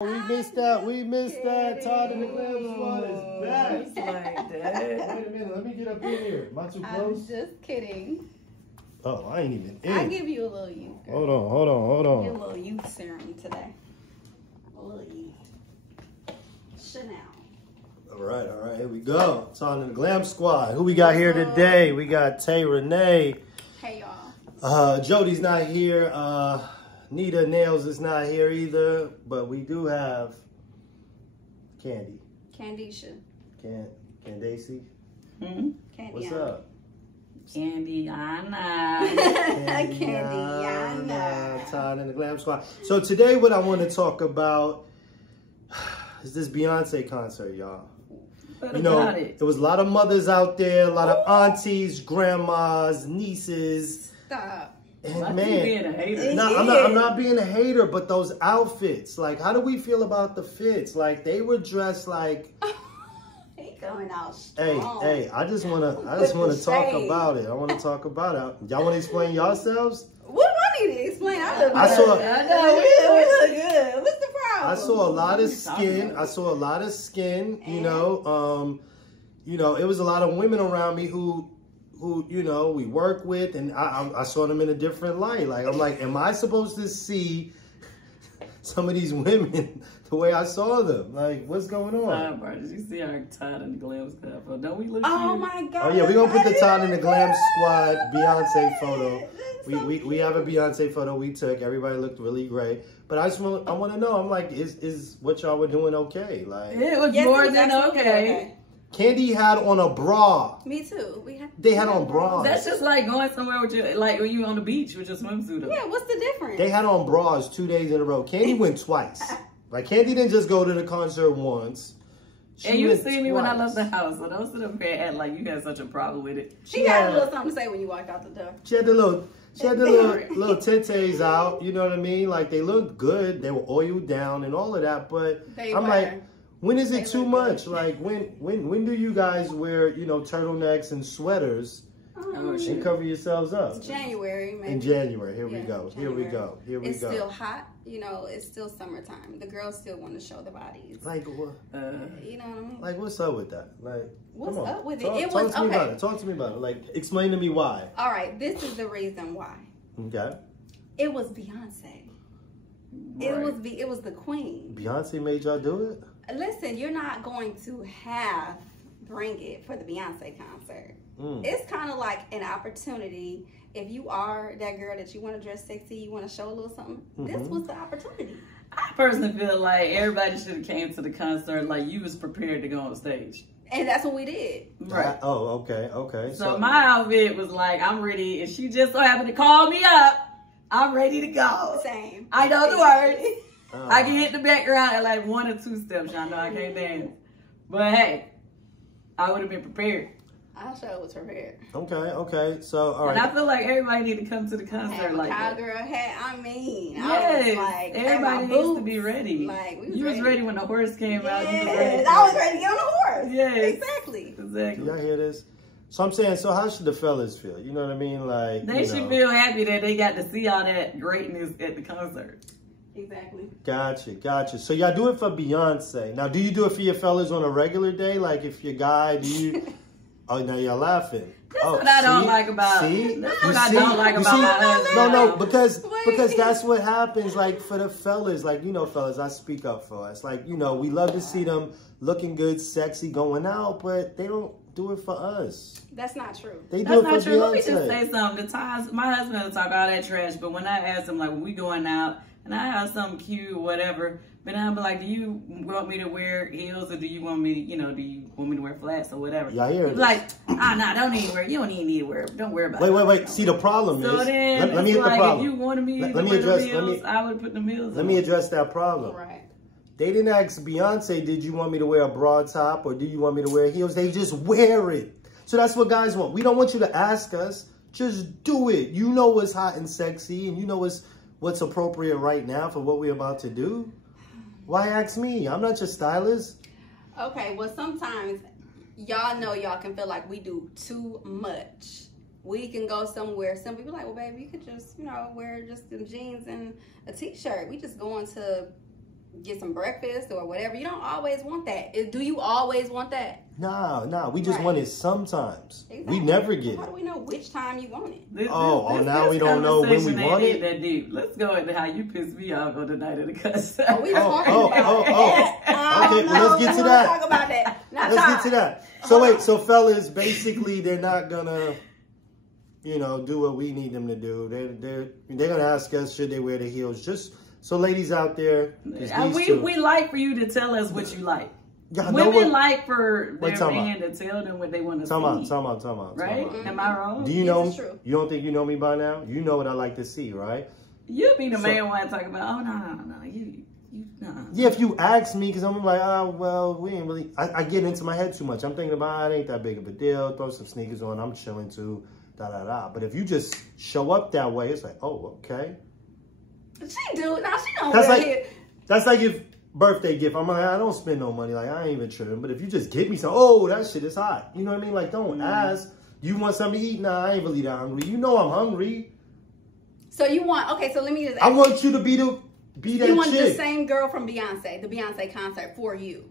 We missed that. Todd and the Glam Squad is back. Just like that. Wait a minute, let me get up in here. Am I too close? I'm just kidding. Oh, I ain't even in. I'll give you a little youth. Girl. Hold on. Give you a little youth serum today. A little youth. Chanel. All right, here we go. Todd and the Glam Squad. Who we got here today? We got Tay Renee. Hey, y'all. Jody's not here. Nita Nails is not here either, but we do have Candy. Candisha. Candacy. Candiana. What's up? Candiana. Candiana. Todd and the Glam Squad. So today what I want to talk about is this Beyonce concert, y'all. You know, there was a lot of mothers out there, a lot of aunties, grandmas, nieces. Stop. And being a hater? No, I'm not being a hater, but those outfits, like, how do we feel about the fits? Like, they were dressed like. He going out strong. Hey, I just wanna talk about it. I want to talk about it. Y'all want to explain yourselves? What do I need to explain? I know we look good. What's the problem? I saw a lot of skin. You know, it was a lot of women around me who you know, we work with, and I saw them in a different light. Like, I'm like, am I supposed to see some of these women the way I saw them? Like, what's going on? Sidebar, did you see our Todd and the Glam Squad? Don't we look Oh cute? my God. Oh yeah, we're gonna put the Todd and the Glam Squad Beyonce photo. We have a Beyonce photo we took. Everybody looked really great. But I want to know, I'm like, is what y'all were doing okay? Like, it was more than okay. Candy had on a bra. Me too. They had on bras. That's just like going somewhere with your, like when you on the beach with your swimsuit on. Yeah, what's the difference? They had on bras 2 days in a row. Candy went twice. Like, Candy didn't just go to the concert once. And you see me when I left the house, so don't sit up here and act like you had such a problem with it. She had a little something to say when you walked out the door. She had the little little titties out, you know what I mean? Like, they looked good. They were oiled down and all of that, but like, when is it too much? Like, when do you guys wear, you know, turtlenecks and sweaters and cover yourselves up? It's January, maybe. In January. Here we go. It's still hot. You know, it's still summertime. The girls still want to show their bodies. Like, what? You know what I mean? Like, what's up with that? Like, what's up with it? Talk to me about it. Like, explain to me why. All right, this is the reason why. Okay. It was Beyonce. Right. It was the queen. Beyonce made y'all do it? Listen, you're not going to bring it for the Beyonce concert. It's kind of like an opportunity. If you are that girl that you want to dress sexy, you want to show a little something, this was the opportunity. I personally feel like everybody should have came to the concert like you was prepared to go on stage. And that's what we did. Right. Okay. So my outfit was like, I'm ready. If she just so happened to call me up, I'm ready to go. Same. I know the words. I can hit the background at like 1 or 2 steps. Y'all know I can't dance. But hey, I would have been prepared. I sure was prepared. Okay. So, all right. And I feel like everybody need to come to the concert like that. Cowgirl hat, I mean. Yes. I was like, everybody needs to be ready. Like, you was ready when the horse came out. You was ready. I was ready to get on the horse. Yes. Exactly. Do y'all hear this? So I'm saying, so how should the fellas feel? You know what I mean? Like, they should feel happy that they got to see all that greatness at the concert. Exactly. Gotcha. So y'all do it for Beyonce. Now, do you do it for your fellas on a regular day? Like, if your guy, do you... Oh, now y'all laughing. That's what I don't like about... That's what I don't like about my husband. No, because that's what happens, like, for the fellas. Like, you know, fellas, I speak up for us. Like, you know, we love to see them looking good, sexy, going out, but they don't do it for us. That's not true. They do it for Beyonce. Let me just say something. The times my husband will talk all that trash, but when I ask him, like, when we going out, and I have something cute or whatever, but I'll be like, do you want me to wear heels or do you want me to, do you want me to wear flats or whatever? Yeah, I hear it. Like, don't even wear, you don't even need to wear, don't worry about it. Wait. See, the problem is, then, let me hit the problem. If you wanted me to wear the heels, I would put the heels on. Let me address that problem. Right. They didn't ask Beyonce, did you want me to wear a broad top or do you want me to wear heels? They just wear it. So that's what guys want. We don't want you to ask us. Just do it. You know what's hot and sexy and you know what's appropriate right now for what we're about to do. Why ask me? I'm not your stylist. Okay, well, sometimes y'all know y'all can feel like we do too much. We can go somewhere. Some people like, well, baby, you could just, wear just some jeans and a t-shirt. We just going to get some breakfast or whatever. You don't always want that. Do you always want that? Nah. We just want it sometimes. Exactly. We never get it. How do we know which time you want it? Now we don't know when we want it? That deep. Let's go into how you pissed me off on the night of the concert. Oh, we talking about that. Okay, well, let's get to that. Talk about that. Let's get to that. So wait, so fellas, basically they're not gonna, do what we need them to do. They're gonna ask us should they wear the heels. Just so ladies out there, we like for you to tell us what you like. Women like for their man to tell them what they want to see. Time out. Right? Am I wrong? Do you know? You don't think you know me by now? You know what I like to see, right? You be the man want to talk about, no. You no. Yeah, if you ask me, because I'm like, we ain't really, I get into my head too much. I'm thinking about it ain't that big of a deal. Throw some sneakers on. I'm chilling too. But if you just show up that way, it's like, oh, okay. She do. Now she don't wear it. That's like if birthday gift. I'm like, I don't spend no money. Like, I ain't even tripping. But if you just get me some, that shit is hot. You know what I mean? Like, don't ask. You want something to eat? Nah, I ain't really that hungry. You know I'm hungry. So you want, so let me just ask I want you to be that You want chick. the same girl from Beyonce, the Beyonce concert for you.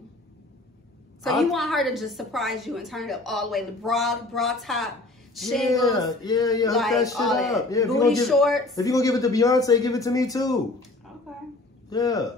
So you want her to just surprise you and turn it up all the way. The broad top, shingles. Yeah, like, hook that shit up. Yeah, booty shorts. If you're going to give it to Beyonce, give it to me too. Okay. Yeah.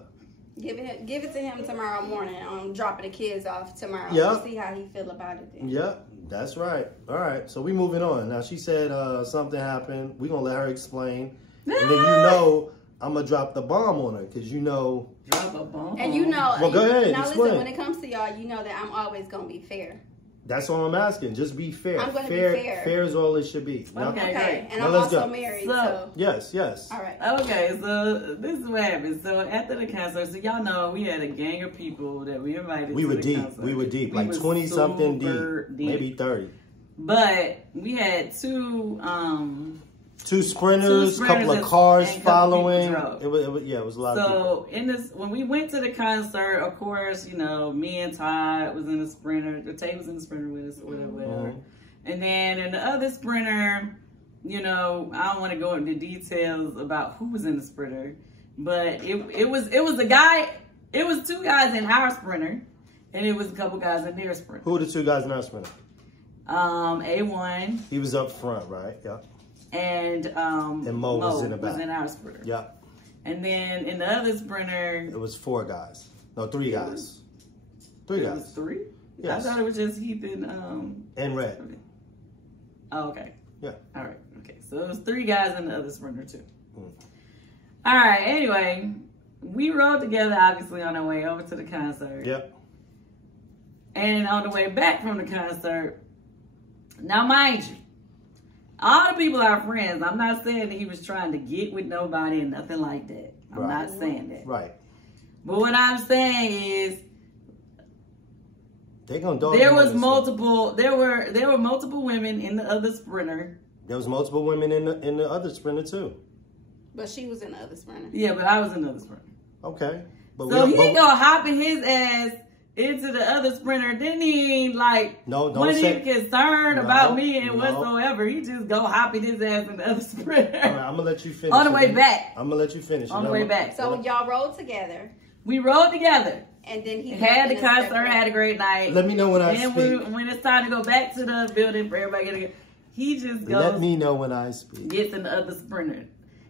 Give it to him tomorrow morning. I'm dropping the kids off tomorrow. Yeah. See how he feel about it then. Yeah, that's right. All right, so we moving on. Now, she said something happened. We're going to let her explain. And then I'm going to drop the bomb on her because Drop a bomb? And well, go ahead, now explain. listen, when it comes to y'all, you know that I'm always going to be fair. That's all I'm asking. Just be fair. I'm going to be fair. Fair is all it should be. Okay, great. And now I'm also married, so. Yes. All right. Okay, so this is what happened. So after the concert, so y'all know we had a gang of people that we invited We to were the deep. concert. We were deep. Like 20-something deep. Maybe 30. But we had two sprinters, couple of cars following. It was a lot of people. So when we went to the concert, of course, me and Todd was in the sprinter. Tay was in the sprinter with us, or whatever. And then in the other sprinter, I don't want to go into details about who was in the sprinter, but it was a guy. It was two guys in our sprinter, and it was a couple guys in their sprinter. Who were the two guys in our sprinter? A1. He was up front, right? Yeah. And Mo was in the back. Was in our sprinter. Yeah. And then in the other sprinter, it was 4 guys. No, 3 guys. 3 guys. Was 3? Yes. I thought it was just Heath and Red. Oh, okay. Yeah. All right. Okay. So it was 3 guys in the other sprinter too. All right. Anyway, we rode together obviously on our way over to the concert. Yep. And on the way back from the concert, now mind you, all the people are friends. I'm not saying that he was trying to get with nobody and nothing like that. I'm not saying that. Right. But what I'm saying is, there was multiple. There were multiple women in the other sprinter. There was multiple women in the other sprinter too. But she was in the other sprinter. Yeah, but I was in the other sprinter. Okay. So he gonna hop in his ass into the other sprinter. Didn't he wasn't even concerned about me and whatsoever. He just go hopping his ass in the other sprinter. All right, I'm gonna let you finish. On the way back. I'm gonna let you finish. On the way back. So y'all rode together. We rode together. And then he had the concert, had a great night. Let me know when I speak. When it's time to go back to the building for everybody to get, he just goes. Let me know when I speak. Gets in the other sprinter.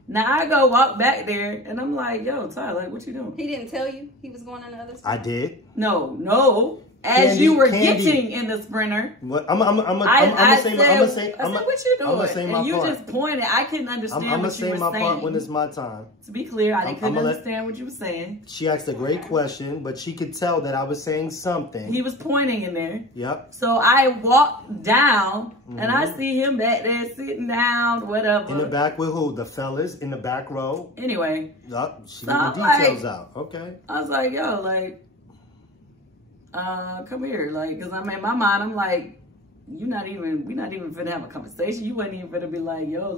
Now I go walk back there and I'm like, yo, Ty, what you doing? He didn't tell you he was going in the other sprinter? I did. No. As you were getting in the sprinter, what I'm gonna say what you doing? And you just pointed. I couldn't understand what you were saying. I'm gonna say my part when it's my time. To be clear, I couldn't understand what you were saying. She asked a great question, but she could tell that I was saying something. He was pointing in there. Yep. So I walked down, and I see him back there sitting down, whatever. In the back with who? The fellas in the back row. Anyway. Yep. She got the details out. Okay. I was like, yo, come here, because I'm in my mind, I'm like, we're not even finna have a conversation. You wasn't even finna be like, yo,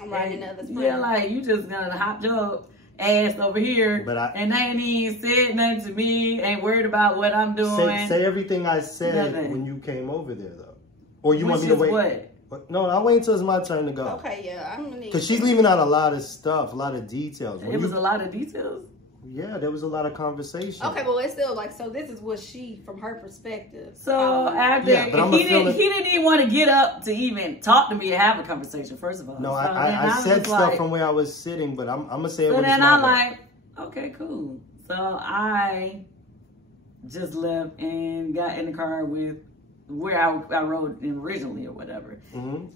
I'm riding another sprinter. Yeah, you just gonna hop your ass over here, and they ain't even said nothing to me, ain't worried about what I'm doing. Say everything I said when you came over there, though. Or you want me to wait? What? No, I'll wait until it's my turn to go. Okay, yeah, I'm gonna need. Because she's leaving out a lot of stuff, a lot of details. It was a lot of details. Yeah, there was a lot of conversation. Okay, but it's still like, so this is what she, from her perspective. So after, Yeah, but he didn't even want to get up to even talk to me and have a conversation, first of all. No, so I said stuff from where I was sitting, but I'm going to say it. So then I'm like, okay, cool. So I just left and got in the car with where I rode in originally or whatever. Mm-hmm.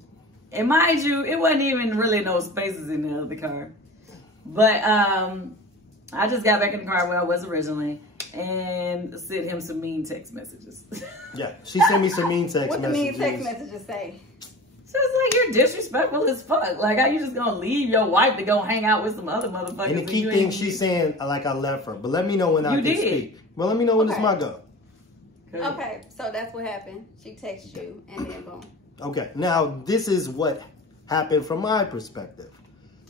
And mind you, it wasn't even really no spaces in the other car. But I just got back in the car where I was originally and sent him some mean text messages. Yeah, she sent me some mean text messages. What the mean text messages say? So it's like, you're disrespectful as fuck. Like, how you just gonna leave your wife to go hang out with some other motherfuckers? And the key thing she's saying, like, I left her. But let me know when I can speak. Well, let me know when it's my go. Okay, so that's what happened. She texted you and then boom. Okay, now this is what happened from my perspective.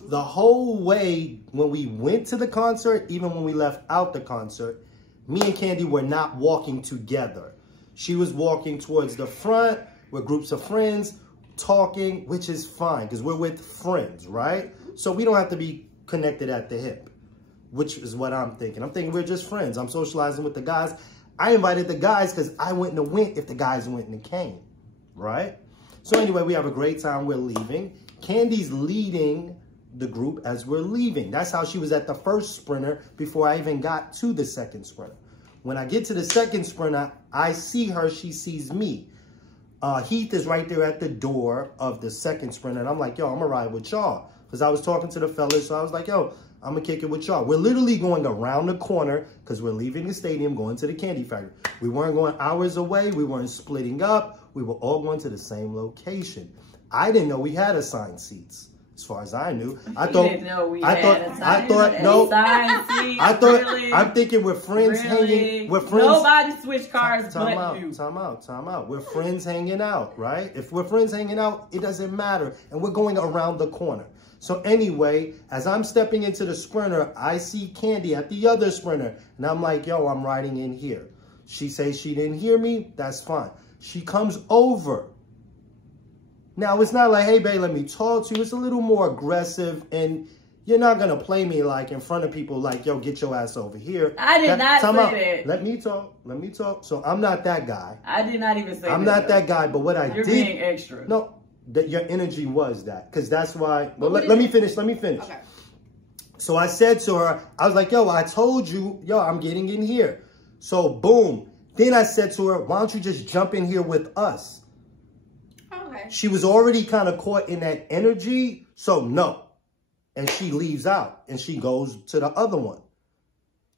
The whole way when we went to the concert, even when we left out the concert, me and Candy were not walking together. She was walking towards the front with groups of friends, talking, which is fine because we're with friends, right? So we don't have to be connected at the hip, which is what I'm thinking. I'm thinking we're just friends. I'm socializing with the guys. I invited the guys because I wouldn't have went if the guys went and came, right? So anyway, we have a great time. We're leaving. Candy's leading the group as we're leaving. That's how she was at the first sprinter before I even got to the second sprinter. When I get to the second sprinter, I see her, she sees me. Heath is right there at the door of the second sprinter, and I'm like, yo, I'm gonna ride with y'all. Because I was talking to the fellas, so I was like, yo, I'm gonna kick it with y'all. We're literally going around the corner because we're leaving the stadium, going to the candy factory. We weren't going hours away. We weren't splitting up. We were all going to the same location. I didn't know we had assigned seats. As far as I knew, I'm thinking we're friends hanging. We're friends. Nobody switched cars Time but out. We're friends hanging out, right? If we're friends hanging out, it doesn't matter. And we're going around the corner. So anyway, as I'm stepping into the sprinter, I see Candy at the other sprinter. And I'm like, yo, I'm riding in here. She says she didn't hear me. That's fine. She comes over. Now, it's not like, hey, babe, let me talk to you. It's a little more aggressive, and you're not going to play me, like, in front of people, like, yo, get your ass over here. I did not say that. Let me talk. So I'm not that guy. I did not even say that. I'm not that guy, but what I did. You're being extra. No, your energy was that, because that's why. Well, let me finish. Okay. So I said to her, I was like, yo, I told you, yo, I'm getting in here. So, boom. Then I said to her, why don't you just jump in here with us? She was already kind of caught in that energy, so no. And she leaves out, and she goes to the other one.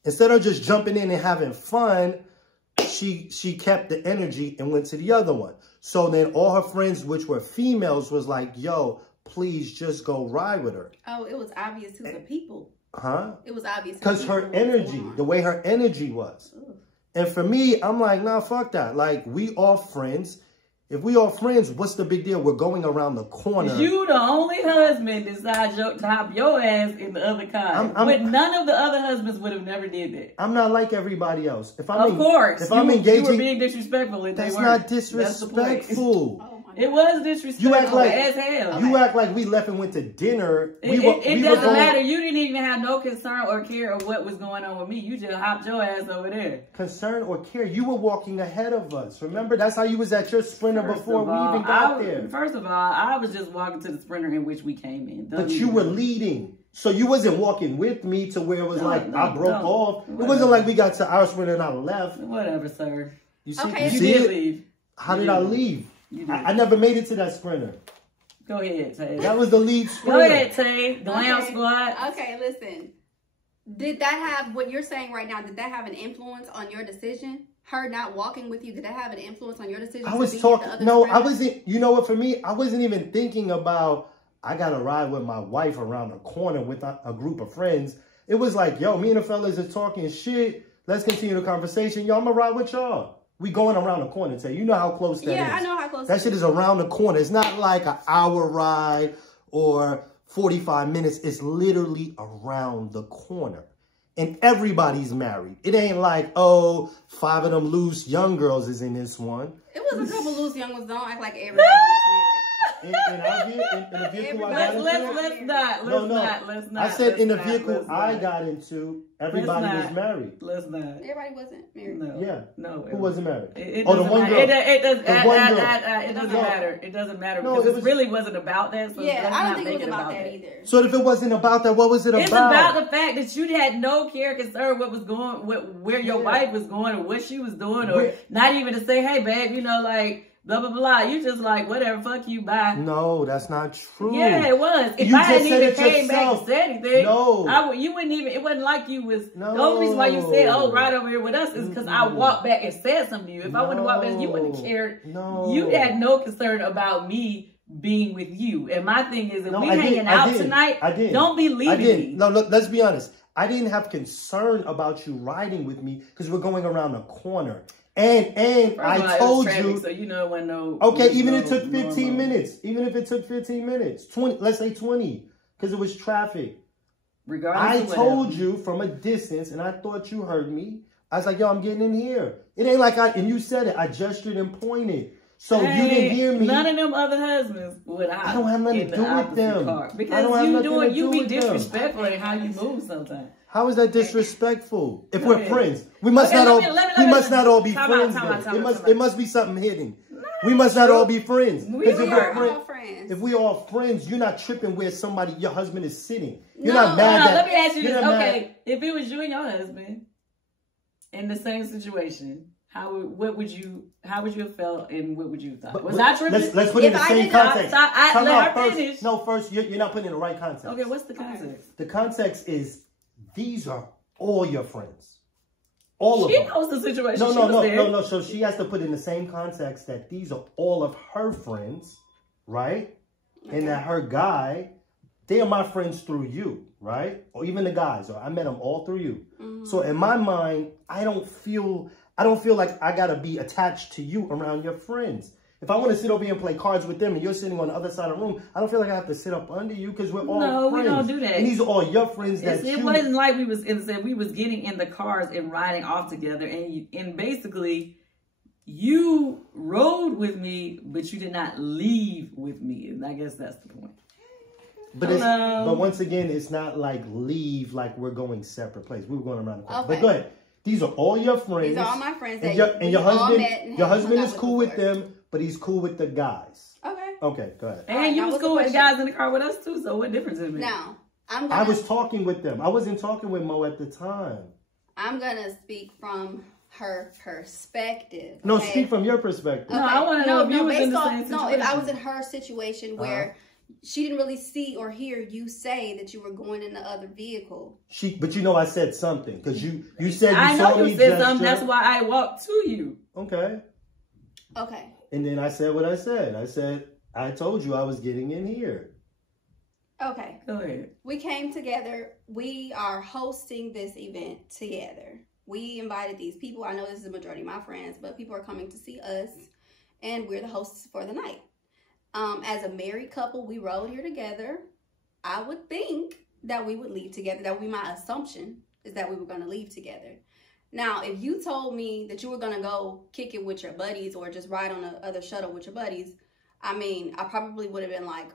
Instead of just jumping in and having fun, she kept the energy and went to the other one. So then all her friends, which were females, was like, yo, please just go ride with her. Oh, it was obvious who the people. Huh? It was obvious. Because her energy, the way her energy was. Ooh. And for me, I'm like, nah, fuck that. Like, we all friends. If we all friends, what's the big deal? We're going around the corner. You the only husband decide to hop your ass in the other car. But none of the other husbands would have never did that. I'm not like everybody else. If I'm I'm engaging, you were being disrespectful. That's not disrespectful. It was disrespectful. You act like as hell. You act like we left and went to dinner. It doesn't matter. You didn't even have no concern or care of what was going on with me. You just hopped your ass over there. Concern or care? You were walking ahead of us. Remember, that's how you was at your sprinter before we even got there. First of all, I was just walking to the sprinter in which we came in. But you were leading. So you wasn't walking with me to where it was I broke off. It wasn't like we got to our sprinter and I left. Whatever, sir. You see, okay, you did leave. How did I leave? I never made it to that sprinter. Go ahead, Tay. That was the lead sprinter. Go ahead, Tay. Glam squad. Okay, listen. Did that have, what you're saying right now, did that have an influence on your decision? Her not walking with you, did that have an influence on your decision? I was talking, no, I wasn't, you know what, for me, I wasn't even thinking about, I got to ride with my wife around the corner with a group of friends. It was like, yo, me and the fellas are talking shit. Let's continue the conversation. Yo, I'm going to ride with y'all. We going around the corner, Tay. You know how close that is. Yeah, I know how close that shit is around the corner. It's not like an hour ride or 45 minutes. It's literally around the corner. And everybody's married. It ain't like, oh, 5 of them loose young girls is in this one. It was a couple loose young ones. Don't act like everybody was married. in the vehicle I got into. Let's not. I said in the vehicle I got into, everybody was married. Let's not. Everybody wasn't married. No. Yeah. No. Who wasn't married? It the one girl. It doesn't No. matter. It doesn't matter No, because it was, it really wasn't about that. So Yeah, let's I not don't think make it was about that either. So if it wasn't about that, what was it It's about? about the fact that you had no care, concern what was going, where your wife was going, or what she was doing, or not even to say, "Hey, babe, you know, like blah blah blah." You just like whatever, fuck you, bye. No, that's not true. Yeah, it was. If You I hadn't just said even it came back yourself. and said anything, No. you wouldn't even. It wasn't like you was. No. The only reason why you said, "Oh, right over here with us," is because I walked back and said something to you. If I wouldn't have walked back, you wouldn't have cared. No. You had no concern about me being with you. And my thing is, if we I hanging out tonight, don't be leaving me. No, look, let's be honest. I didn't have concern about you riding with me because we're going around the corner. And I told you. So you know when no. Okay, even if it took 15 minutes. Even if it took 15 minutes. 20, let's say 20. Because it was traffic. Regardless I told you from a distance, and I thought you heard me. I was like, yo, I'm getting in here. It ain't like and you said it. I gestured and pointed. So you didn't hear me. None of them other husbands would I don't have nothing to do with them. Because you be disrespectful in how you move sometimes. How is that disrespectful? If we're friends, we must not all be friends. It must be something hidden. We must not all be friends. We are all friends. If we all friends, you're not tripping where your husband is sitting. You're not mad that. Let me ask you this. Okay, if it was you and your husband in the same situation, how would you have felt and what would you have thought? Was I tripping? Let's put it in the same context. Let her finish. First, you're not putting it in the right context. Okay, what's the context? The context is these are all your friends. All of them. She knows the situation. No. So she has to put in the same context that these are all of her friends, right? Okay. And that her guy, they are my friends through you, right? Or even the guys, or I met them all through you. Mm-hmm. So in my mind, I don't feel like I gotta be attached to you around your friends. If I want to sit over here and play cards with them and you're sitting on the other side of the room, I don't feel like I have to sit up under you because we're all friends. No, we don't do that. And these are all your friends It wasn't like we was getting in the cars and riding off together. And basically, you rode with me, but you did not leave with me. And I guess that's the point. But once again, it's not like leave, like we're going separate places. We were going around the corner. Okay. But go ahead. These are all your friends. These are all my friends. And your husband is cool with them, but he's cool with the guys. Okay, go ahead. And you was cool with the guys in the car with us too, so what difference does it make? Now, I was talking with them. I wasn't talking with Mo at the time. I'm going to speak from her perspective. No, speak from your perspective. Okay. No, I want to know if you was in the same situation. No, if I was in her situation where she didn't really see or hear you say that you were going in the other vehicle. But you know I said something because you said you I saw know me you said something. That's why I walked to you. Okay. And then I said what I said. I said, I told you I was getting in here. Okay. Go ahead. We came together. We are hosting this event together. We invited these people. I know this is the majority of my friends, but people are coming to see us, and we're the hosts for the night. As a married couple, we rode here together. I would think that we would leave together. That would be my assumption, is that we were going to leave together. Now, if you told me that you were going to go kick it with your buddies or just ride on the other shuttle with your buddies, I mean, I probably would have been like,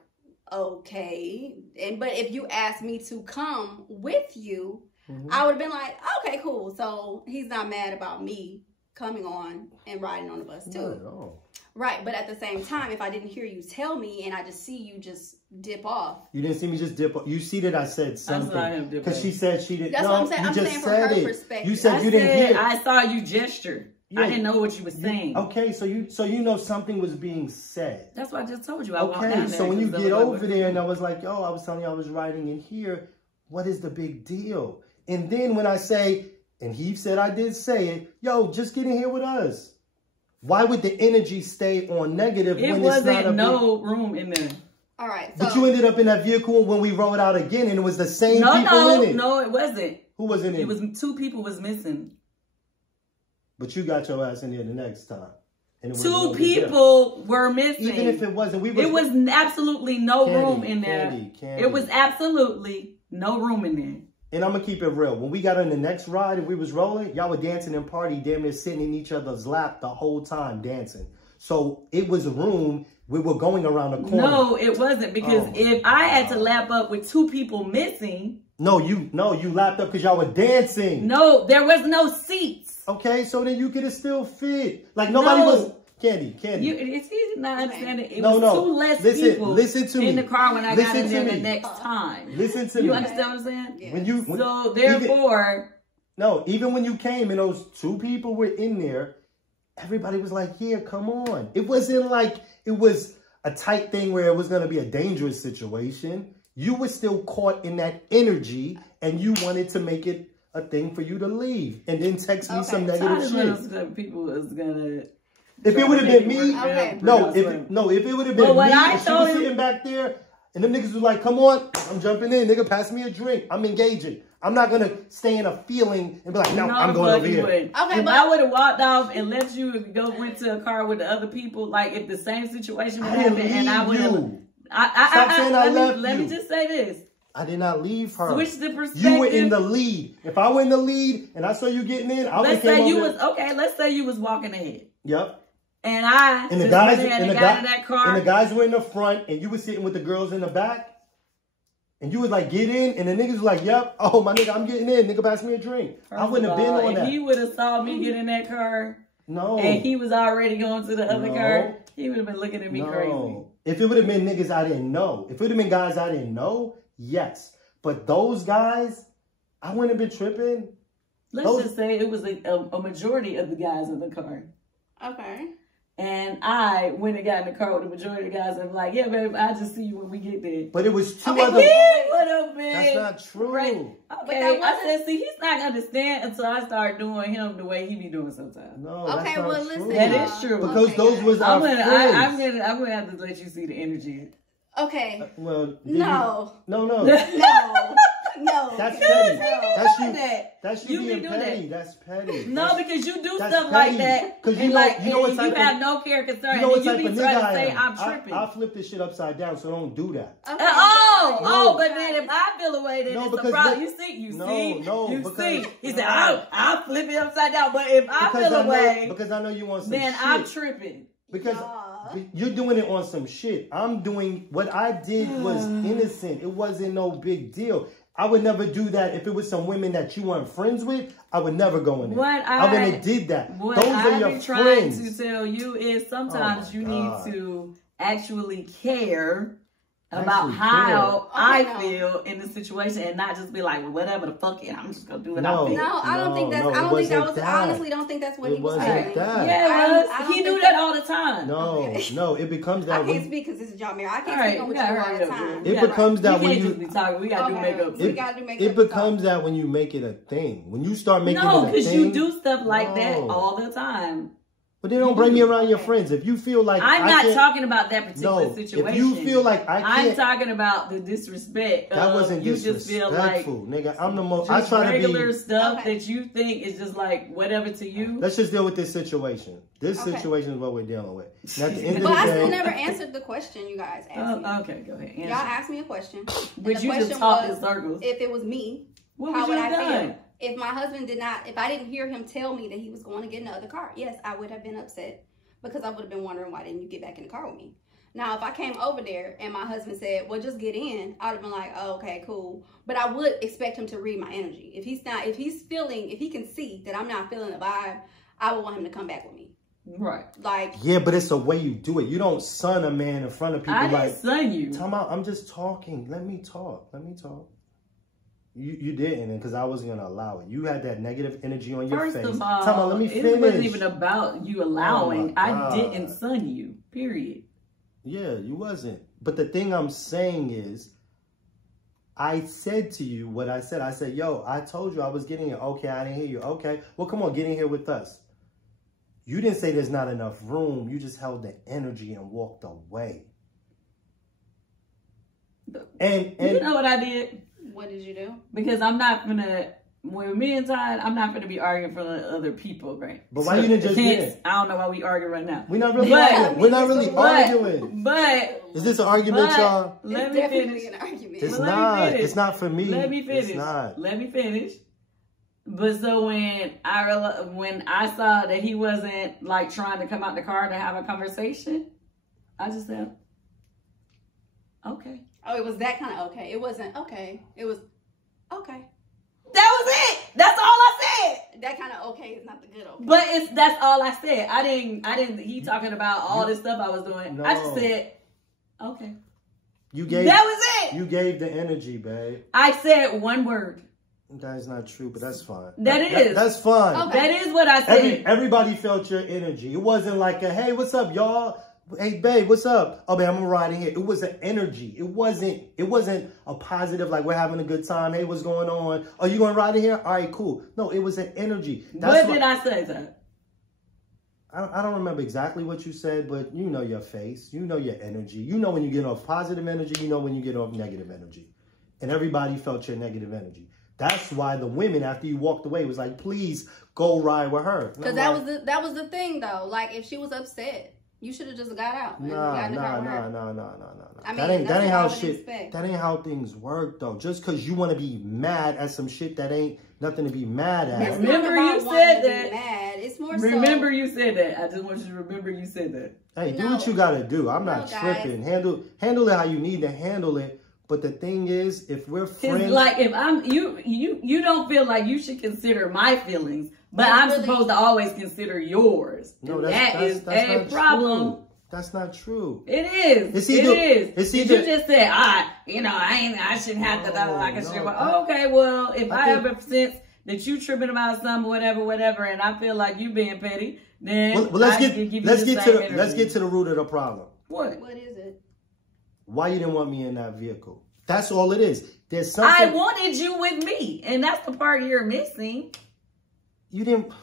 okay. But if you asked me to come with you, I would have been like, okay, cool. So he's not mad about me coming on and riding on the bus too. Not at all. Right, but at the same time, if I didn't hear you tell me and I just see you just dip off. You didn't see me just dip off. You see that I said something. Because she said she didn't. That's what I'm saying. I'm saying from her perspective. You said you didn't hear. I saw you gesture. Yeah. I didn't know what you were saying. Okay, so you know something was being said. That's what I just told you. I walked down there. So when you get over there and I was like, oh, I was telling you I was riding in here. What is the big deal? And then when I say, and he said I did say it, yo, just get in here with us. Why would the energy stay on negative when it's not a no room in there? All right. So. But you ended up in that vehicle when we rode out again, and it was the same people in it. No, it wasn't. Who was in it? It was 2 people was missing. But you got your ass in here the next time. And 2 people were missing. Even if it wasn't, it was absolutely no room in there. Candy. It was absolutely no room in there. And I'm going to keep it real. When we got on the next ride and we was rolling, y'all were dancing and party, damn near sitting in each other's lap the whole time dancing. So it was a room We were going around the corner. No, it wasn't, because if I had to lap up with 2 people missing. No, you lapped up because y'all were dancing. No, there was no seats. Okay, so then you could have still fit. Like nobody was. Candy. It's easy to not understand it. It No, was no. 2 less Listen people in the car when I got in there the next time. Listen to me. You understand what I'm saying? Yeah. So therefore. Even when you came and those 2 people were in there, everybody was like, yeah, come on. It wasn't like it was a tight thing where it was going to be a dangerous situation. You were still caught in that energy and you wanted to make it a thing for you to leave and then text me some negative shit. People was gonna. If it would have been me, okay. if it would have been me, and she was sitting back there, and them niggas was like, come on, I'm jumping in, nigga, pass me a drink. I'm engaging. I'm not going to stay in a feeling and be like, no, I'm going over here. Okay, if I would have walked off and let you went to a car with the other people, like if the same situation would happen, and I would have. Stop saying I left you. Let me just say this. I did not leave her. Switch the perspective. You were in the lead. If I were in the lead and I saw you getting in, I would have came over. Let's say you was walking ahead. Yep. And the guys in that car. And the guys were in the front and you were sitting with the girls in the back. And you was like, get in. And the niggas was like, yep. Oh, my nigga, I'm getting in. Nigga, pass me a drink. I wouldn't have been on that. If he would have saw me get in that car. No. And he was already going to the other car. He would have been looking at me crazy. If it would have been niggas I didn't know. If it would have been guys I didn't know, yes. But those guys, I wouldn't have been tripping. Let's just say it was a majority of the guys in the car. Okay. And I went and got in the car with the majority of the guys and I'm like, yeah, babe, I'll just see you when we get there. But it was 2 other... other... That's not true. Right. Okay, I said, see, he's not going to understand until I start doing him the way he be doing sometimes. No, that's not true. Listen. That is true. Because those was our friends. I'm gonna have to let you see the energy. Okay. No. No. No. That's petty. That's you being petty. That's petty. No, because you do stuff like that. Because you have no care concern. You know what type of nigga I say am. I'm tripping. I'll flip this shit upside down, so don't do that. Okay. But then if I feel away, then it's a problem. You see. He said, I'll flip it upside down. But if I feel away, because I know you want some then shit. I'm tripping. Because you're doing it on some shit. I'm doing, what I did was innocent. It wasn't no big deal. I would never do that if it was some women that you weren't friends with. I would never go in there. I wouldn't have did that. What Those are your I'm friends. trying to tell you is sometimes you need to actually care about how I feel in the situation and not just be like, well, whatever the fuck it, I'm just gonna do what I feel. No, I don't think that's. I don't think that was. I honestly don't think that's what he was saying. Yeah, it was. He do that all the time. No, it becomes that. I can't speak because this is John Mayer. I can't speak on what you do all the time. It becomes that when you be talking. We gotta do makeup. We gotta do makeup. It becomes that when you make it a thing. When you start making it a thing. No, because you do stuff like that all the time. But they don't bring me around your friends. If you feel like I'm not talking about that particular situation. If you feel like I can't, I'm talking about the disrespect. That wasn't disrespectful, just feel like nigga. I'm the most. I try regular to be stuff that you think is just like whatever to you. Let's just deal with this situation. This situation is what we're dealing with. And at the end of the day, I still never answered the question you guys asked me. Okay, go ahead. Y'all asked me a question. But you just talked in circles. If it was me, how would I feel? If my husband did not, if I didn't hear him tell me that he was going to get in the other car, yes, I would have been upset. Because I would have been wondering, why didn't you get back in the car with me? Now, if I came over there and my husband said, well, just get in, I would have been like, oh, okay, cool. But I would expect him to read my energy. If he can see that I'm not feeling the vibe, I would want him to come back with me. Right. Like. Yeah, but it's the way you do it. You don't son a man in front of people. I didn't son you. Time out. I'm just talking. Let me talk. You didn't, because I wasn't going to allow it. You had that negative energy on your face. First of all, let me finish. It wasn't even about you allowing. I didn't son you, period. Yeah, you wasn't. But the thing I'm saying is, I said to you what I said. I said, yo, I told you I was getting here. Okay, I didn't hear you. Okay, well, come on, get in here with us. You didn't say there's not enough room. You just held the energy and walked away. And you know what I did? What did you do? Because I'm not gonna, when me and Todd, I'm not gonna be arguing for other people, right? But why you didn't just get it? I don't know why we arguing right now. We're not really arguing. We're not really arguing. But is this an argument, y'all? Let me finish. An argument. It's not. It's not for me. Let me finish. It's not. Let me finish. But so when I saw that he wasn't like trying to come out the car to have a conversation, I just said, okay. Oh, it was that kind of okay. It wasn't okay. It was okay. That was it. That's all I said. That kind of okay is not the good okay. But that's all I said. I didn't. He talking about all this stuff I was doing. No. I just said, okay. You gave. That was it. You gave the energy, babe. I said one word. That is not true, but that's fine. That's fine. Okay. That is what I said. Everybody felt your energy. It wasn't like a, hey, what's up, y'all? Hey, babe, what's up? Oh, man, I'm riding here. It was an energy. It wasn't a positive, like we're having a good time. Hey, what's going on? Oh, you going to ride in here? All right, cool. No, it was an energy. What did I say, sir? I don't remember exactly what you said, but you know your face. You know your energy. You know when you get off positive energy. You know when you get off negative energy. And everybody felt your negative energy. That's why the women, after you walked away, was like, please go ride with her. Because that was the thing, though. Like, if she was upset, you should have just got out. No. I That mean, ain't how shit. That ain't how things work, though. Just because you want to be mad at some shit that ain't nothing to be mad at. Remember you said that. Mad. It's more remember you said that. I just want you to remember you said that. Hey, do what you gotta do. I'm not tripping. Handle it how you need to handle it. But the thing is, if we're friends, it's like if I'm you don't feel like you should consider my feelings, but I'm supposed to always consider yours. No, that's a problem. True. That's not true. It is. It's either, you just said, I shouldn't have to. Okay, well, if I ever sense that you tripping about something, whatever, and I feel like you being petty, then let's get to the root of the problem. What is it? Why you didn't want me in that vehicle? That's all it is. There's something. I wanted you with me, and that's the part you're missing. You didn't.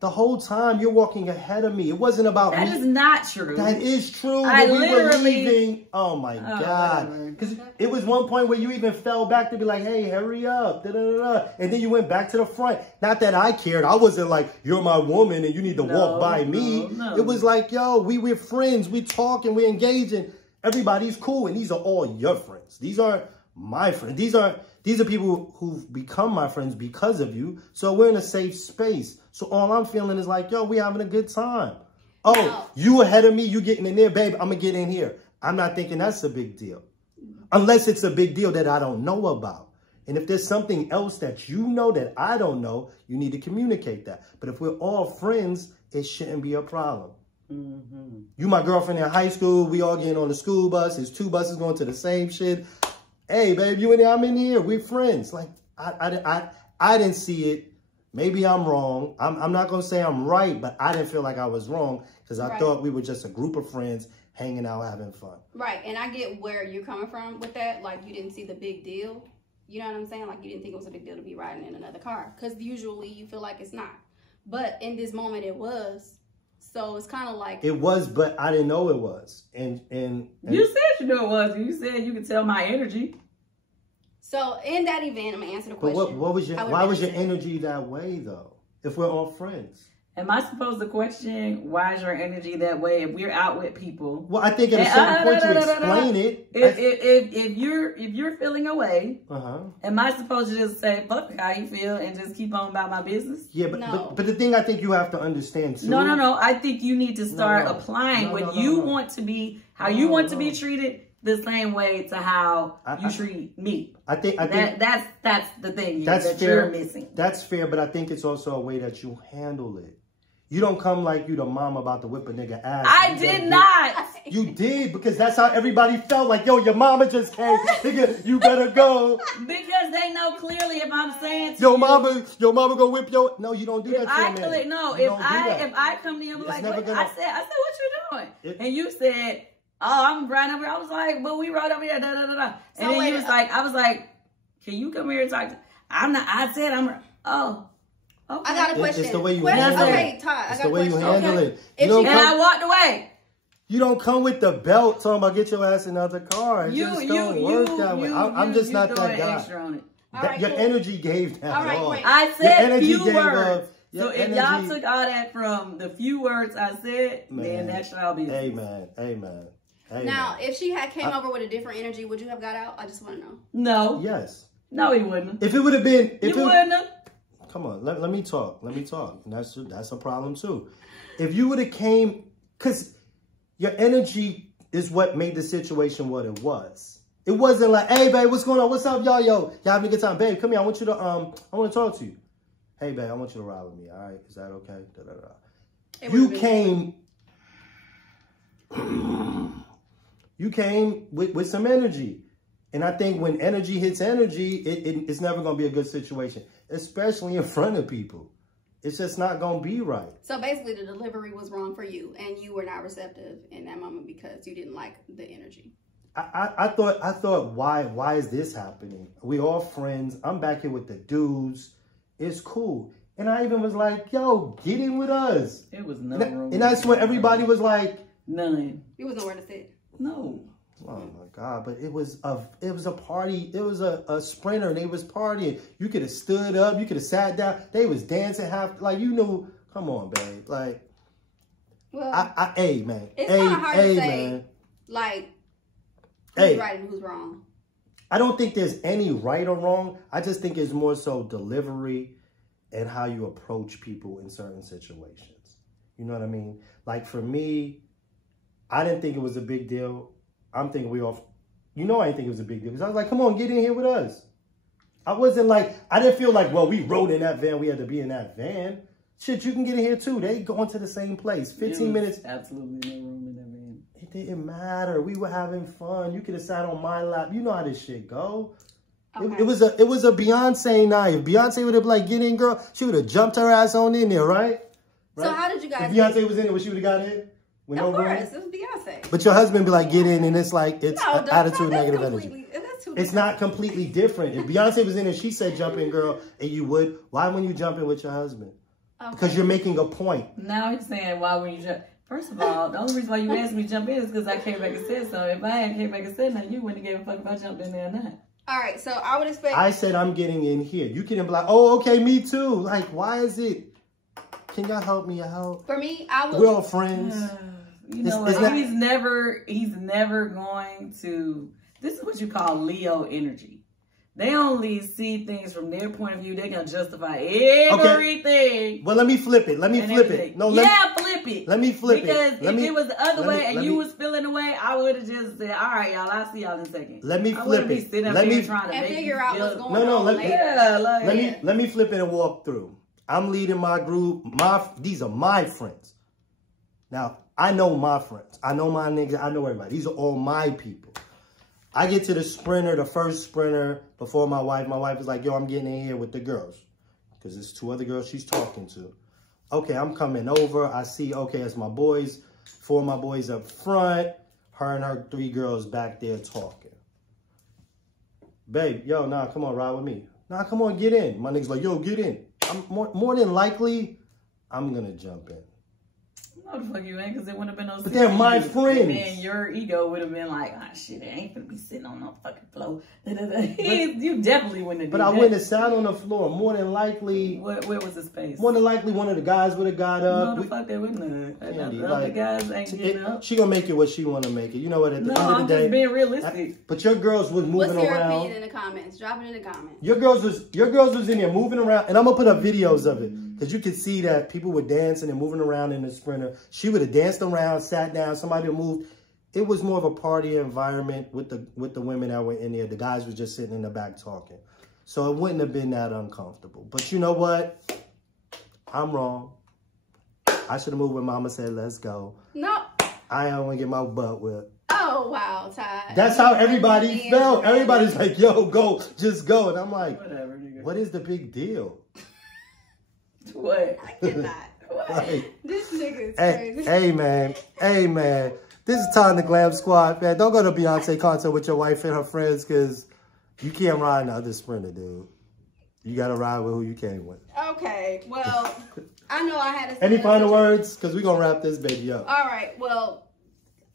The whole time you're walking ahead of me. It wasn't about me. That is not true. That is true. I we literally. Were leaving. Oh my God. Because it was one point where you even fell back to be like, hey, hurry up. Da, da, da, da. And then you went back to the front. Not that I cared. I wasn't like, you're my woman and you need to walk by me. No. It was like, yo, we're friends. We talking. We're engaging. Everybody's cool. And these are all your friends. These aren't my friends. These are people who've become my friends because of you. So we're in a safe space. So all I'm feeling is like, yo, we having a good time. Oh, you ahead of me, you getting in there, babe, I'm going to get in here. I'm not thinking that's a big deal. Unless it's a big deal that I don't know about. And if there's something else that you know that I don't know, you need to communicate that. But if we're all friends, it shouldn't be a problem. Mm-hmm. You my girlfriend in high school, we all getting on the school bus. There's 2 buses going to the same shit. Hey, babe, you in there? I'm in here. We're friends. Like, I didn't see it. Maybe I'm wrong. I'm not going to say I'm right, but I didn't feel like I was wrong because I thought we were just a group of friends hanging out, having fun. Right. And I get where you're coming from with that. Like, you didn't see the big deal. You know what I'm saying? Like, you didn't think it was a big deal to be riding in another car because usually you feel like it's not. But in this moment, it was. So it's kind of like... It was, but I didn't know it was. And you said you knew it was. You said you could tell my energy. So in that event, I'm going to answer the question. But why was your energy that way, though, if we're all friends? Am I supposed to question why is your energy that way if we're out with people? Well, I think at a certain point you explain it. If you're feeling away, am I supposed to just say, fuck how you feel and just keep on about my business? Yeah, but the thing I think you have to understand, too. No. I think you need to start applying you want to be, how you want to be treated the same way to how you treat me. I think that's the thing that you're missing. That's fair, but I think it's also a way that you handle it. You don't come like you the mom about to whip a nigga ass. I did not. You did, because that's how everybody felt. Like, yo, your mama just came. Nigga, you better go. Because they know clearly if I'm saying to your mama gonna whip your... No, you don't do that to a man. No, if I come to you and be like, I said, what you doing? And you said, oh, I'm riding over here. I was like, but we rode over here, da da da da. And then you was like, I was like, can you come here and talk to... Okay. I got a question. It's the way you handle it. Okay, Todd, I got a question. It's the way you handle it. And I walked away. You don't come with the belt talking about get your ass in another car. It just don't work that way. I'm just not that guy. Your energy gave that off. I said few words. So if y'all took all that from the few words I said, then that's y'all business. Amen. Now, if she had came over with a different energy, would you have got out? I just want to know. No. Yes. No, he wouldn't. If it would have been... You wouldn't have. Come on, let me talk. That's a problem too. If you would have came, because Your energy is what made the situation what it was. It wasn't like, hey, babe, what's going on? What's up, y'all? Yo, y'all having a good time? Babe, come here. I want you to, I want to talk to you. Hey, babe, I want you to ride with me. All right? Is that okay? Da, da, da. You came with some energy. And I think when energy hits energy, it's never going to be a good situation, especially in front of people. It's just not going to be right. So basically the delivery was wrong for you and you were not receptive in that moment because you didn't like the energy. I thought, why is this happening? We all friends. I'm back here with the dudes. It's cool. And I even was like, yo, get in with us. It was no room. And that's when everybody was like, none. It was nowhere to sit. No. Oh my God, but it was a party. It was a sprinter and they was partying. You could have stood up, you could have sat down. They was dancing like you knew, come on, babe. Like, well, hey man. It's kind of hard to say, man. like, who's right and who's wrong. I don't think there's any right or wrong. I just think it's more so delivery and how you approach people in certain situations. You know what I mean? Like for me, I didn't think it was a big deal. I'm thinking I didn't think it was a big deal. Because I was like, come on, get in here with us. I didn't feel like, well, we rode in that van. We had to be in that van. Shit, you can get in here too. They going to the same place. 15 minutes. Absolutely no room in that van. It didn't matter. We were having fun. You could have sat on my lap. You know how this shit go. Okay. It was a Beyonce night. If Beyonce would have like, get in, girl, she would have jumped her ass on in there, right? So how did you guys... If Beyonce was in it, she would have got in? Of course, it was Beyonce. But your husband be like, get in, and it's like, it's attitude, negative energy. It's not completely different. If Beyonce was in it, she said, jump in, girl, and you would, why wouldn't you jump in with your husband? Okay. Because you're making a point. Now he's saying, why wouldn't you jump? First of all, the only reason why you asked me to jump in is because I came back and said so. If I hadn't came back and said nothing, you wouldn't have gave a fuck if I jumped in there or not. All right, so I would expect... I said, I'm getting in here. You can be like, oh, okay, me too. Like, why is it? Can y'all help me out? For me, I would... We're all friends. You know what? He's never going to... This is what you call Leo energy. They only see things from their point of view. They're going to justify everything. Okay. Well, let me flip it. Let me flip it. No, flip it. Let me flip because it. Because if it was the other way and you was feeling the way, I would have just said, all right, y'all, I'll see y'all in a second. Let me flip it. Let me trying to figure out what's going on. Let me flip it and walk through. I'm leading my group. These are my friends. Now, I know my friends. I know my niggas. I know everybody. These are all my people. I get to the sprinter, the first sprinter, before my wife. My wife is like, yo, I'm getting in here with the girls. Because there's 2 other girls she's talking to. Okay, I'm coming over. I see, okay, it's my boys. 4 of my boys up front. Her and her 3 girls back there talking. Babe, yo, nah, come on, ride with me. Nah, come on, get in. My nigga's like, yo, get in. I'm more than likely, I'm going to jump in. No, the fuck you ain't, because it wouldn't have been no... But they're my friends. And then your ego would have been like, ah, shit, I ain't gonna be sitting on no fucking floor. You definitely wouldn't have done that. But I wouldn't have sat on the floor. More than likely... Where was the space? More than likely, one of the guys would have got up. No, the fuck they wouldn't have. The guys ain't getting up. She gonna make it what she want to make it. You know what, at the end of the day... No, I'm just being realistic. But your girls was moving around. What's your opinion in the comments? Drop it in the comments. Your girls was in there moving around. And I'm gonna put up videos of it. Because you could see that people were dancing and moving around in the sprinter. She would have danced around, sat down, somebody moved. It was more of a party environment with the women that were in there. The guys were just sitting in the back talking. So it wouldn't have been that uncomfortable. But you know what? I'm wrong. I should have moved when Mama said, let's go. No. I don't want to get my butt whipped. Oh, wow, Ty. That's how everybody felt. Everybody's like, yo, go, just go. And I'm like, whatever, nigga. What is the big deal? What? I cannot. What? Like, this nigga is crazy. Hey, man. This is Time the Glam Squad, man. Don't go to Beyonce concert with your wife and her friends because you can't ride in the other sprinter, dude. You got to ride with who you came with. Okay, well, I know I had a... Any final words? Because we're going to wrap this baby up. All right, well,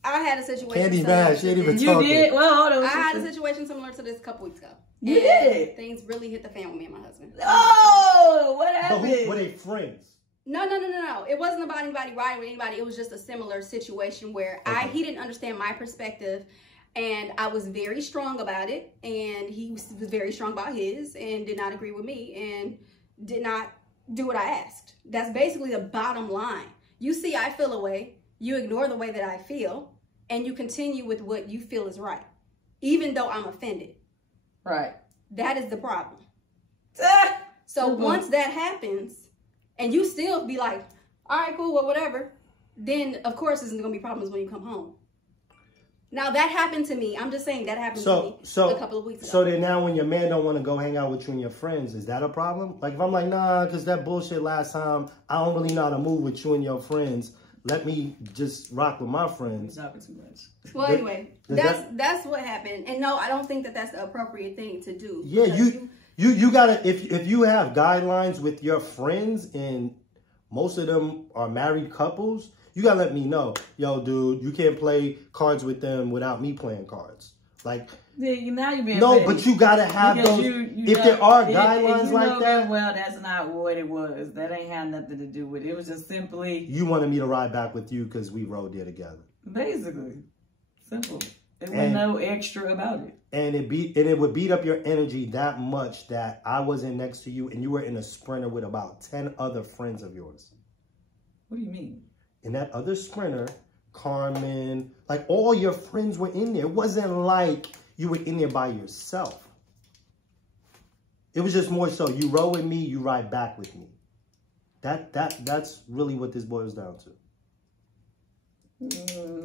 I had a situation... Candy Bash, she ain't even talking. You did? Well, hold on. I had a situation similar to this a couple weeks ago. You did? Things really hit the fan with me and my husband. Oh, what happened? But were they friends? No. It wasn't about anybody riding with anybody. It was just a similar situation where he didn't understand my perspective, and I was very strong about it, and he was very strong about his, and did not agree with me, and did not do what I asked. That's basically the bottom line. You see, I feel a way. you ignore the way that I feel, and you continue with what you feel is right, even though I'm offended. Right. That is the problem. So once that happens, and you still be like, all right, cool, well, whatever, then of course there's going to be problems when you come home. Now that happened to me. I'm just saying that happened to me a couple of weeks ago. So then now when your man don't want to go hang out with you and your friends, is that a problem? Like if I'm like, nah, because that bullshit last time, I don't really know how to move with you and your friends. Let me just rock with my friends. You're talking too much. Well, anyway, that's what happened. And no, I don't think that that's the appropriate thing to do. Yeah, you gotta, if you have guidelines with your friends and most of them are married couples, you gotta let me know. Yo, dude, you can't play cards with them without me playing cards. Like, yeah, now you're being no, petty. but you gotta have because those. You there are guidelines like that, well, that's not what it was. That ain't had nothing to do with it. It was just simply you wanted me to ride back with you because we rode there together. Basically, simple. There was no extra about it. And it would beat up your energy that much that I wasn't next to you and you were in a Sprinter with about 10 other friends of yours. What do you mean? In that other Sprinter, Carmen, like all your friends were in there. It wasn't like you were in there by yourself. It was just more so you roll with me, you ride back with me. That's really what this boils down to.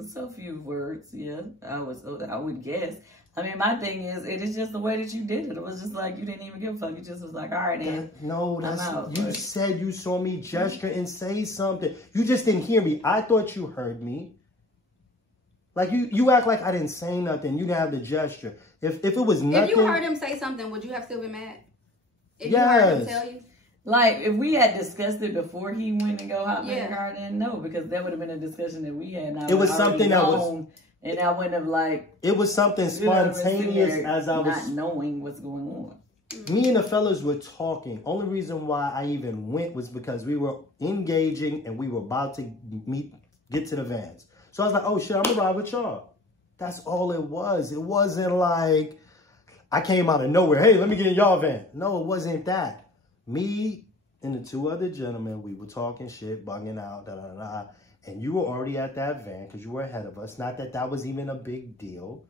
So few words, yeah. I would guess. I mean, my thing is, it is just the way that you did it. It was just like you didn't even give a fuck. You just was like, all right, then. No, you said you saw me gesture and say something. You just didn't hear me. I thought you heard me. Like you act like I didn't say nothing. You didn't have the gesture. If it was nothing. If you heard him say something, would you have still been mad? If you heard him tell you? Like, if we had discussed it before he went and go hop in the car, then no, because that would have been a discussion that we had. It was something that was... And I wouldn't have like... It was something spontaneous as I was... Not knowing what's going on. Me and the fellas were talking. Only reason why I even went was because we were engaging and we were about to get to the vans. So I was like, oh shit, I'm gonna ride with y'all. That's all it was. It wasn't like I came out of nowhere. Hey, let me get in y'all van. No, it wasn't that. Me and the two other gentlemen, we were talking shit, bugging out, da-da-da-da. And you were already at that van because you were ahead of us. Not that that was even a big deal.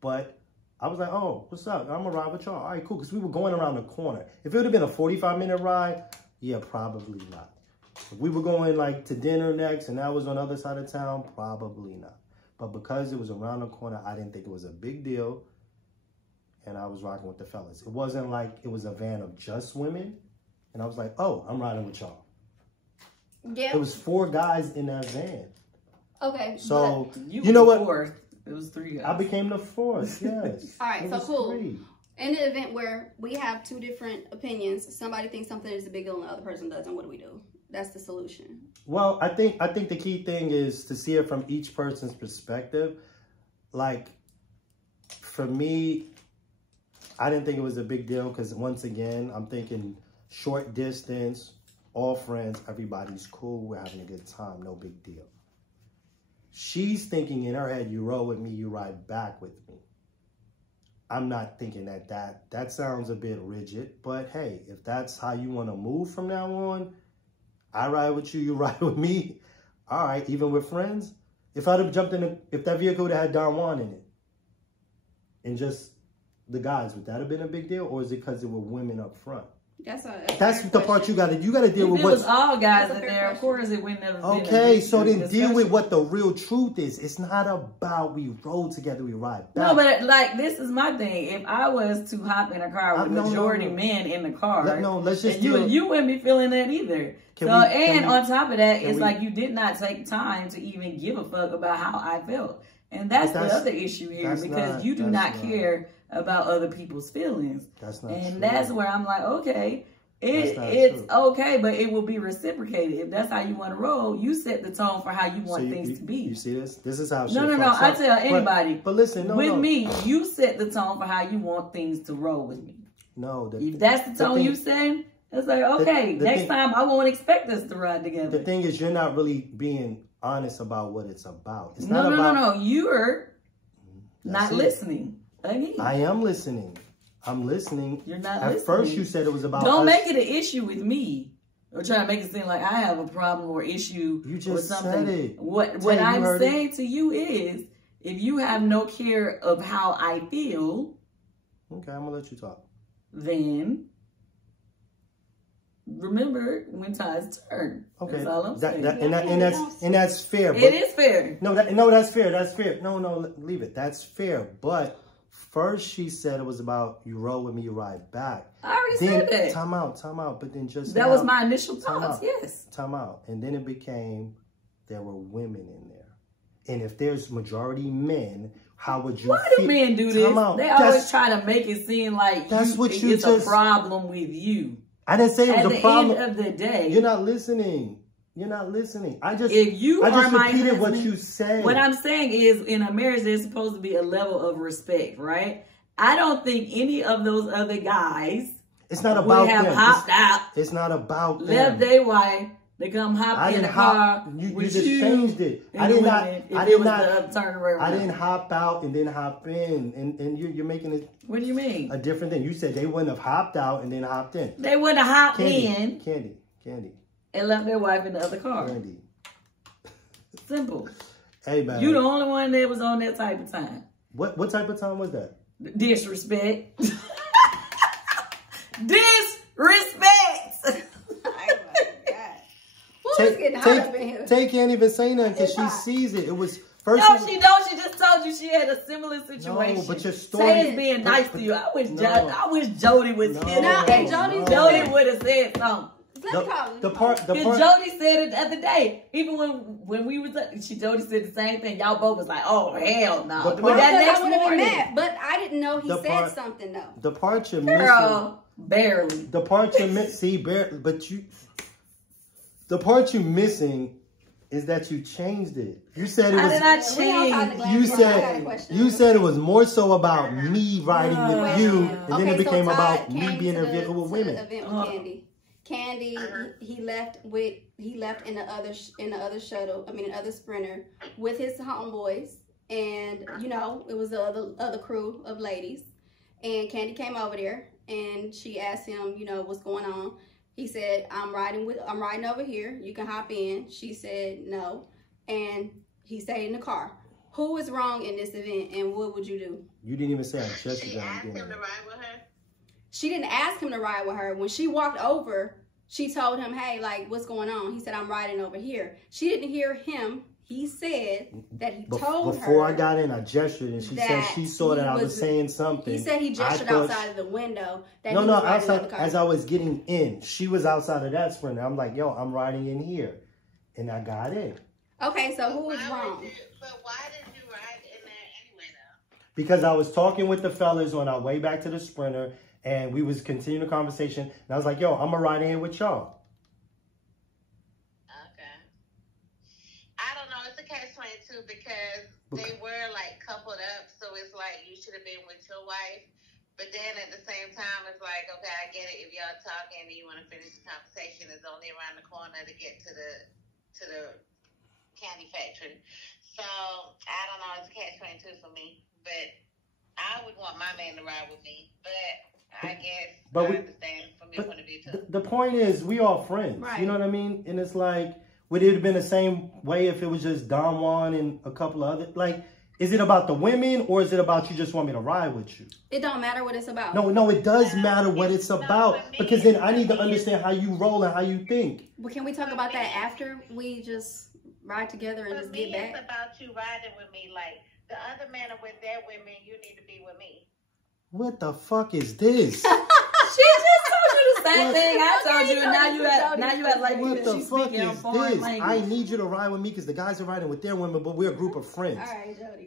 But I was like, oh, what's up? I'm going to ride with y'all. All right, cool. Because we were going around the corner. If it would have been a 45-minute ride, yeah, probably not. If we were going like to dinner next and that was on the other side of town, probably not. But because it was around the corner, I didn't think it was a big deal. And I was rocking with the fellas. It wasn't like it was a van of just women. And I was like, oh, I'm riding with y'all. Yeah. It was 4 guys in that van. Okay. So, you know what? Fourth. It was 3 guys. I became the 4th, yes. All right, so cool. 3. In the event where we have 2 different opinions, somebody thinks something is a big deal and the other person doesn't, what do? That's the solution. Well, I think the key thing is to see it from each person's perspective. Like, for me, I didn't think it was a big deal because, once again, I'm thinking short distance, all friends, everybody's cool, we're having a good time, no big deal. She's thinking in her head, you roll with me, you ride back with me. I'm not thinking that sounds a bit rigid, but hey, if that's how you want to move from now on, I ride with you, you ride with me. All right, even with friends. If I'd have jumped in, if that vehicle would have had Don Juan in it, and just the guys, would that have been a big deal? Or is it because there were women up front? That's the part you gotta deal with. If it was all guys in there, of course it wouldn't have been. Okay, so then deal with what the real truth is. It's not about we rode together, we ride back. No, but like this is my thing. If I was to hop in a car with majority men in the car, let's just you wouldn't be feeling that either. On top of that, it's like you did not take time to even give a fuck about how I felt. And that's the other issue here, because you do not care about other people's feelings. That's not true. And that's where I'm like, okay, it's okay, but it will be reciprocated. If that's how you want to roll, you set the tone for how you want things to be. You see this? This is how shit No, I tell anybody. But listen, with me, you set the tone for how you want things to roll with me. No. If that's the tone you set, it's like, okay, next time I won't expect us to ride together. The thing is, you're not really being honest about what it's about. It's no. You're not listening. Again. I am listening. I'm listening. You're not listening. At first you said it was about Don't make it an issue with me. or try to make it seem like I have a problem or issue You or just something. said it. What Tay, you I'm heard saying to you is, if you have no care of how I feel, Okay, I'm gonna let you talk. then remember when tides turn. Okay, That's all I'm saying. and that's fair. But It is fair. No, that's fair. That's fair. No, leave it. That's fair. But first she said it was about you roll with me, you ride back. I already Then said that. time out. But then just That now, was my initial time thoughts. out. Yes. Time out. And then it became there were women in there. And if there's majority men, how would you Why do men do this? They always try to make it seem like it's a problem with you. I didn't say it was a problem. At the end of the day, You're not listening. If you I just are my repeated husband, what you said. What I'm saying is, in a marriage, there's supposed to be a level of respect, right? I don't think any of those other guys It's not about would have them. hopped out, It's not about them. left their wife, they come hop in the car You with just you. changed it. I didn't hop out and then hop in, and you're making it. What do you mean? A different thing. You said they wouldn't have hopped out and then hopped in. They wouldn't have hopped in Candy, and left their wife in the other car. Candy. Simple. Hey man, You the only one that was on that type of time. What type of time was that? Disrespect. Disrespect. Tay can't even say nothing because she sees it. It was first. No, she don't. She just told you she had a similar situation. No, but your story. Tay is being nice to you. I wish Jody was here. Jody would have said something. Because Jody said it the other day. Even when we was, Jody said the same thing. Y'all both was like, "Oh hell no!" But that next morning, but I didn't know he said something though. The part you're missing, barely. The part you're missing, barely. But you, the part you're missing is that you changed it. You said it was. I did not change. You said it was more so about me riding with you, and then it became about me being in a vehicle with women. Candy, he left in the other shuttle. I mean, the other sprinter with his homeboys, and it was the other crew of ladies. And Candy came over there, and she asked him, what's going on. He said, I'm riding over here. You can hop in. She said no, and he stayed in the car. Who was wrong in this event, and what would you do? You didn't even say I checked. She asked him to ride with her. She didn't ask him to ride with her. When she walked over, she told him, hey, like, what's going on? He said, I'm riding over here. She didn't hear him. He said that he told her. Before I got in, I gestured, and she said she saw that I was saying something. He said he gestured outside of the window. Outside, as I was getting in. She was outside of that sprinter. I'm like, yo, I'm riding in here. And I got in. Okay, so who was wrong? But why did you ride in there anyway, though? Because I was talking with the fellas on our way back to the sprinter, and we was continuing the conversation. And I was like, yo, I'm going to ride in with y'all. Okay. I don't know. It's a catch-22 because they were, like, coupled up. So it's like you should have been with your wife. But then at the same time, it's like, okay, I get it. If y'all talking and you want to finish the conversation, it's only around the corner to get to the candy factory. So, I don't know. It's a catch-22 for me. But I would want my man to ride with me. But I guess I understand from your point of view, too. The point is, we all friends. Right. You know what I mean? And it's like, would it have been the same way if it was just Don Juan and a couple of other... Like, is it about the women, or is it about you just want me to ride with you? It don't matter what it's about. No, it does matter what it's about. Because then I need to understand how you roll and how you think. Well, can we talk about that after we just ride together and just get back? It's about you riding with me. Like, the other men are with their women. You need to be with me. What the fuck is this? She just told you the same thing I told you, and now you act like what the fuck is this? Language. I need you to ride with me because the guys are riding with their women, but we're a group of friends. All right, Jody.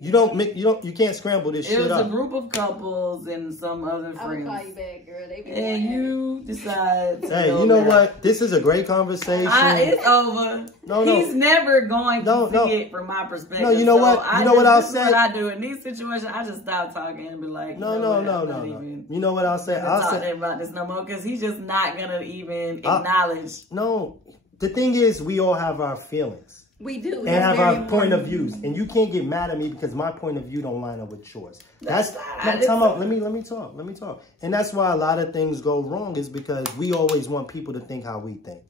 You can't scramble this shit up. It was a group of couples and some other friends. I'm gonna call you back, girl. They be and you decide. Hey, you know what? This is a great conversation. It's over. No. He's never going to see it from my perspective. No, you know what? You know what I'll say? What I do in these situations, I just stop talking and be like, no. You know what I'll say? I'll say about this no more because he's just not gonna even acknowledge. No, the thing is, we all have our feelings. We do, and have our point of views, and you can't get mad at me because my point of view don't line up with yours. Let me talk. And that's why a lot of things go wrong is because we always want people to think how we think.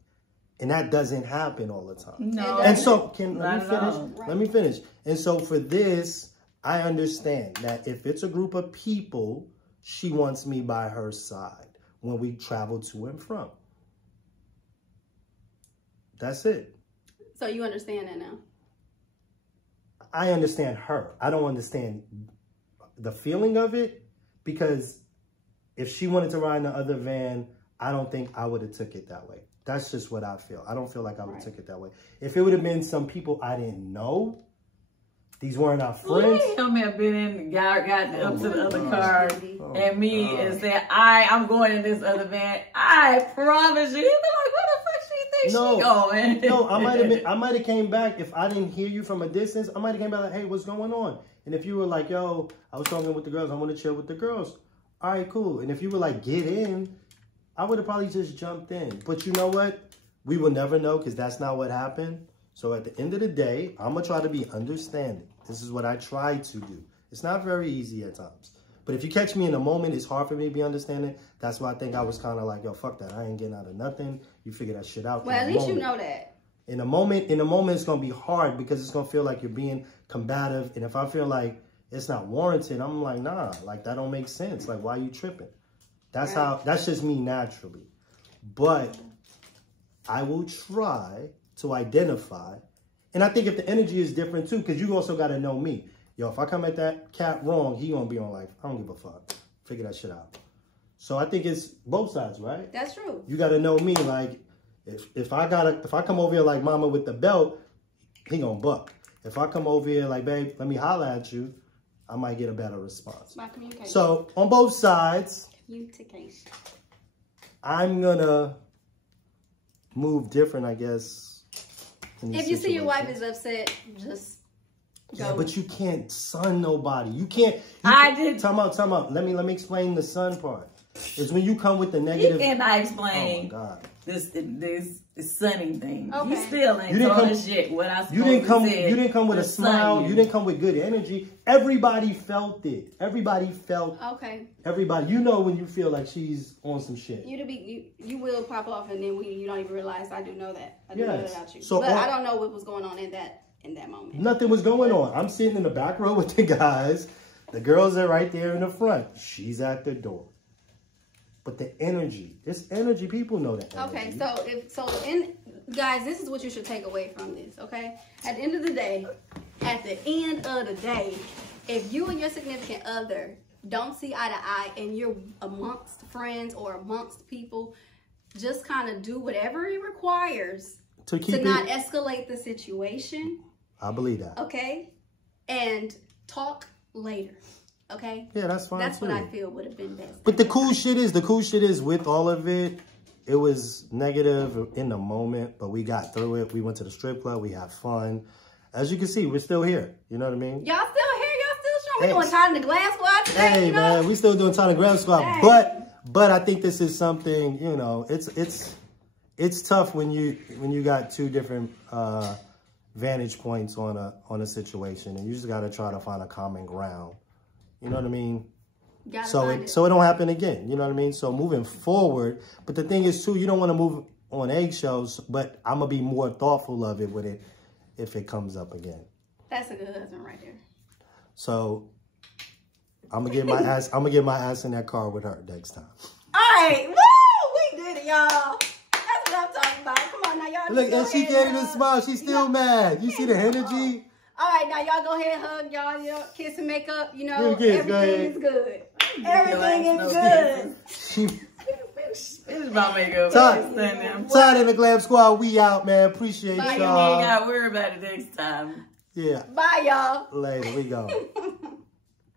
And that doesn't happen all the time. No. And so, let Not me at finish. all. Right. Let me finish. And so for this, I understand that if it's a group of people, she wants me by her side when we travel to and from. That's it. So you understand that now? I understand her. I don't understand the feeling of it, because if she wanted to ride in the other van, I don't think I would have took it that way. That's just what I feel. I don't feel like I would have took it that way. If it would have been some people I didn't know, these weren't our friends. Him have been in the guy got up to the other car Oh, and me and said, I'm going in this other van. I promise you. He'd be like, where the fuck she think she going? No, I might have came back. If I didn't hear you from a distance, I might have came back like, hey, what's going on? And if you were like, yo, I was talking with the girls, I want to chill with the girls. All right, cool. And if you were like, get in, I would have probably just jumped in. But you know what? We will never know, because that's not what happened. So at the end of the day, I'm going to try to be understanding. This is what I try to do. It's not very easy at times. But if you catch me in a moment, it's hard for me to be understanding. That's why I think I was kind of like, yo, fuck that. I ain't getting out of nothing. You figure that shit out. Well, at least you know that. In a moment, it's going to be hard, because it's going to feel like you're being combative. And if I feel like it's not warranted, I'm like, nah, like that don't make sense. Like, why are you tripping? That's that's just me naturally. But I will try to identify. And I think if the energy is different too, because you also got to know me. Yo, if I come at that cat wrong, he going to be on like, I don't give a fuck. Figure that shit out. So I think it's both sides, right? That's true. You got to know me. Like, if I come over here like mama with the belt, he going to buck. If I come over here like, babe, let me holler at you, I might get a better response. By communication. So on both sides, Communication. I'm going to move different, I guess. If you see your wife is upset, just go. Yeah, but you can't son nobody. You can't. I did. Time out. Let me explain the son part. It's when you come with the negative. He cannot explain Oh my God. this sunny thing. Okay. You still ain't You didn't told come- us shit what I supposed You didn't come. to say. You didn't come with a smile. You didn't come with good energy. Everybody felt it. Everybody felt. Okay. Everybody. You know when you feel like she's on some shit. You will pop off, and then you don't even realize. I do know that. I do know that about you. So but I don't know what was going on in that moment. Nothing was going on. I'm sitting in the back row with the guys. The girls are right there in the front. She's at the door. But the energy, it's energy. People know that. Okay, guys, this is what you should take away from this. Okay, at the end of the day, if you and your significant other don't see eye to eye, and you're amongst friends or amongst people, just kind of do whatever it requires to not escalate the situation. I believe that. Okay, and talk later. Okay. Yeah, that's fine. That's too. what I feel would have been best. But the cool shit is with all of it, it was negative in the moment, but we got through it. We went to the strip club. We had fun. As you can see, we're still here. You know what I mean? Y'all still here? Y'all still showing? We doing Time in the Glam Squad today, Hey, man, we still doing Time in the Glam Squad. Dang. But I think this is something, you know, it's tough when you got two different vantage points on a situation, and you just got to try to find a common ground. You know what I mean? So it don't happen again. You know what I mean? So moving forward, but the thing is too, you don't want to move on eggshells, but I'm gonna be more thoughtful of it with it if it comes up again. That's a good husband right there. So I'm gonna get my ass. I'm gonna get my ass in that car with her next time. All right, woo! We did it, y'all. That's what I'm talking about. Come on now, y'all. Look, and she gave me a smile. She's still mad. You see the energy? All right, now y'all go ahead, hug y'all, kiss and make up. You know, Give a kiss, everything is good. Everything is good. It's about make up. Time in the Glam Squad. We out, man. Appreciate You ain't y'all. got to worry about it next time. Yeah. Bye, y'all. Later. We go.